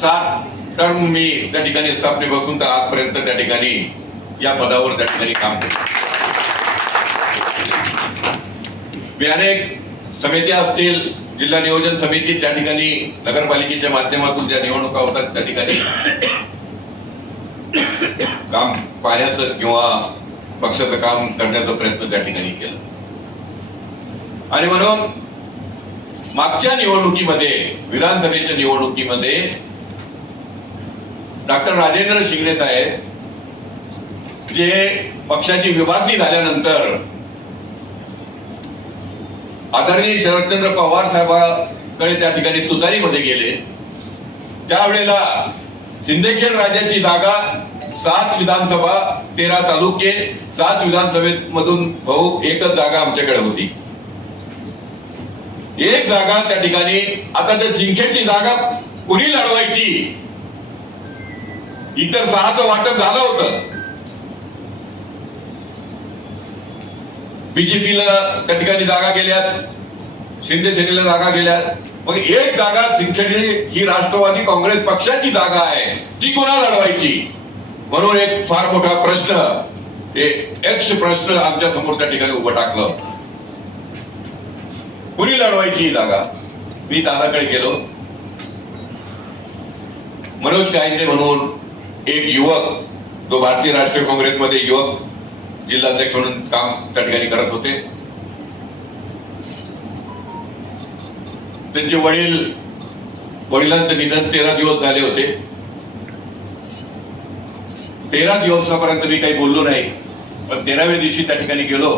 7 term मी त्या ठिकाणी स्थापनेपासून तर आजपर्यंत त्या ठिकाणी या पदावर त्या ठिकाणी काम केलं. मी अनेक समित्या असतील, जिल्हा नियोजन समिती, त्या ठिकाणी नगरपालिकेच्या माध्यमातून ज्या निवडणुका होतात त्या ठिकाणी काम पाहण्याचं किंवा पक्षाचं काम करण्याचा प्रयत्न त्या ठिकाणी केला. आणि म्हणून मागच्या निवडणुकीमध्ये, विधानसभेच्या निवडणुकीमध्ये डॉक्टर राजेंद्र शिंगणे साहेब जे पक्षाची विभागणी झाल्यानंतर आदरणीय शरदचंद्र पवार साहेबांकडे त्या ठिकाणी तुतारीमध्ये गेले, त्यावेळेला सिंदखेड राजाची जागा 7 विधानसभा 13 तालुके 7 विधानसभेमधून भाऊ एकच जागा आमच्याकडे होती. एक जागा त्या ठिकाणी, आता त्या सिंदखेडची जागा कुणी लढवायची, इतर 6चं वाटप झालं होतं. बीजेपीला त्या ठिकाणी जागा गेल्यात, शिंदे सेनेला जागा गेल्यात, मग एक जागा सिंदखेडची ही राष्ट्रवादी काँग्रेस पक्षाची जागा आहे, ती कोणाला लढवायची, म्हणून एक फार मोठा प्रश्न, एक प्रश्न आमच्या समोर त्या ठिकाणी उभं टाकलं. कुणी लढवायची ही जागा? मी दादाकडे गेलो. मनोज कायंदे म्हणून एक युवक, जो भारतीय राष्ट्रीय काँग्रेसमध्ये युवक जिल्हाध्यक्ष म्हणून काम त्या ठिकाणी करत होते. त्यांचे वडिलांचं निधन 13 दिवस झाले होते. 13 दिवसापर्यंत मी काही बोललो नाही, पण 13व्या दिवशी त्या ठिकाणी गेलो.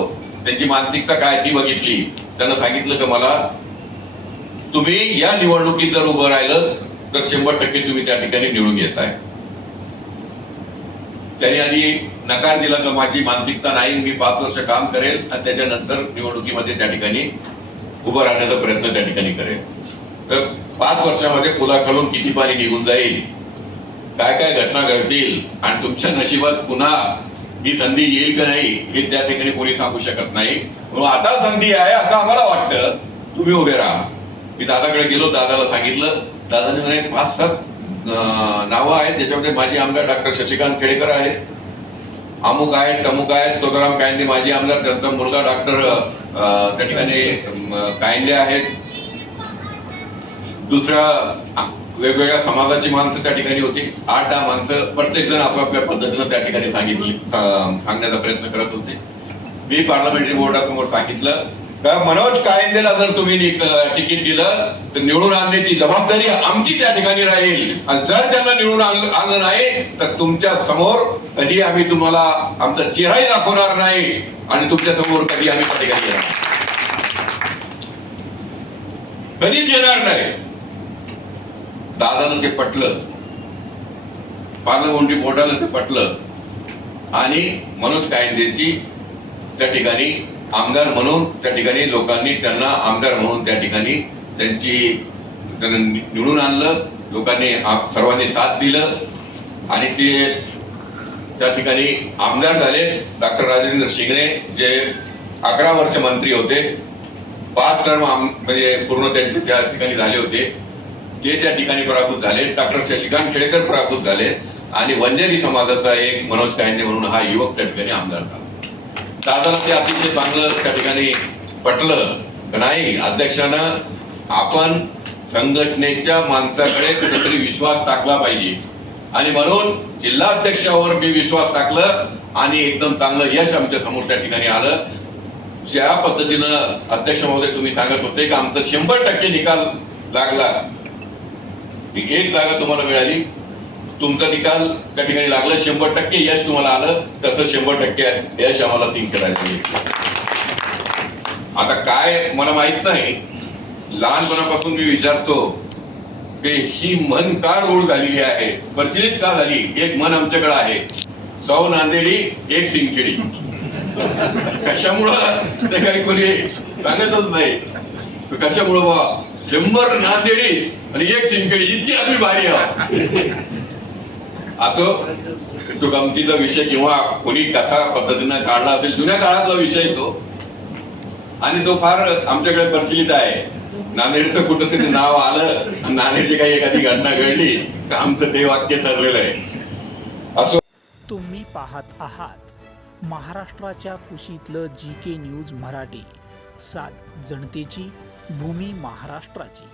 त्यांची मानसिकता काय ती बघितली. त्यांना सांगितलं की मला तुम्ही या निवडणुकीत जर उभं राहिलं तर 100% तुम्ही त्या ठिकाणी निवडून येताय. त्यांनी आधी नकार दिला की माझी मानसिकता नाही, मी 5 वर्ष काम करेल आणि त्याच्यानंतर निवडणुकीमध्ये त्या ठिकाणी उभं राहण्याचा प्रयत्न त्या ठिकाणी करेल. तर 5 वर्षामध्ये पुलाखालून किती पाणी निघून जाईल, काय काय घटना घडतील आणि तुमच्या नशिबात पुन्हा ही संधी येईल की नाही हे त्या ठिकाणी कोणी सांगू शकत नाही. म्हणून आता संधी आहे असं आम्हाला वाटतं, तुम्ही उभे राहा. मी दादाकडे गेलो, दादाला सांगितलं. दादाने म्हणे 5-7 नावं आहेत, त्याच्यामध्ये माजी आमदार डॉक्टर शशिकांत खेडेकर आहेत, अमुक आहेत, तमुक आहेत, तोताराम कायंदे माजी आमदार, त्यांचा मुलगा डॉक्टर त्या ठिकाणी कायंदे आहेत, दुसऱ्या वेगवेगळ्या समाजाची माणसं त्या ठिकाणी होती. 8-10 माणसं, प्रत्येक जण आपापल्या पद्धतीनं त्या ठिकाणी सांगण्याचा प्रयत्न करत होते. मी पार्लमेंटरी बोर्डासमोर सांगितलं का मनोज कायंदेला जर तुम्ही तिकीट दिलं तर निवडून आणण्याची जबाबदारी आमची त्या ठिकाणी राहील, आणि जर त्यांना निवडून आणलं नाही तर तुमच्या समोर कधी आम्ही तुम्हाला आमचा चेहराही दाखवणार नाही आणि तुमच्या समोर कधी आम्ही त्या ठिकाणी येणार कधीच येणार नाही. दादाला ते पटलं, पार्लमेंटरी बोर्डाला ते पटलं आणि मनोज कायंदेची त्या ठिकाणी आमदार म्हणून त्या ठिकाणी लोकांनी त्यांना आमदार म्हणून त्या ठिकाणी त्यांना निवडून आणलं. लोकांनी सर्वांनी साथ दिलं आणि ते त्या ठिकाणी आमदार झाले. डॉक्टर राजेंद्र शिंगणे जे 11 वर्ष मंत्री होते, 5 टर्म म्हणजे पूर्ण त्यांचे त्या ठिकाणी झाले होते, ते त्या ठिकाणी पराभूत झाले. डॉक्टर शशिकांत खेडेकर पराभूत झाले आणि वंजारी समाजाचा एक मनोज कायंदे म्हणून हा युवक त्या ठिकाणी आमदार झाला. दादाला ते अतिशय चांगलं त्या ठिकाणी पटलं. नाही, अध्यक्षानं आपण संघटनेच्या माणसाकडे कुठेतरी विश्वास टाकला पाहिजे आणि म्हणून जिल्हा अध्यक्षावर मी विश्वास टाकलं आणि एकदम चांगलं यश आमच्या समोर त्या ठिकाणी आलं. ज्या पद्धतीनं अध्यक्ष महोदय तुम्ही सांगत होते की आमचा 100% निकाल लागला, एक जागा तुम्हाला मिळाली, तुमचा निकाल त्या ठिकाणी लागला, 100% यश तुम्हाला आलं, तसं 100% यश आम्हाला सिंदखेडला. आता काय मला माहित नाही, लहानपणापासून मी विचारतो की ही मन का रूढ झालेली आहे, प्रचलित का झाली. एक मन आमच्याकडे आहे, 100 नांदेडी 1 सिंदखेडी. कशामुळं ते काही कोणी सांगतच नाही. कशामुळं बा 100 नांदेडी आणि 1 सिंदखेडी इतकी आम्ही भारी आहोत. असं तो गमतीचा विषय किंवा कोणी कसा पद्धतीनं काढला असेल, जुन्या काळातला विषय तो, आणि तो फार आमच्याकडे प्रचलित आहे. नांदेडचं कुठंतरी नाव आलं, नांदेडची काही एखादी घटना घडली तर आमचं ते वाक्य ठरलेलं आहे. असो. तुम्ही पाहत आहात महाराष्ट्राच्या कुशीतलं GK न्यूज मराठी, सात जनतेची, भूमी महाराष्ट्राची.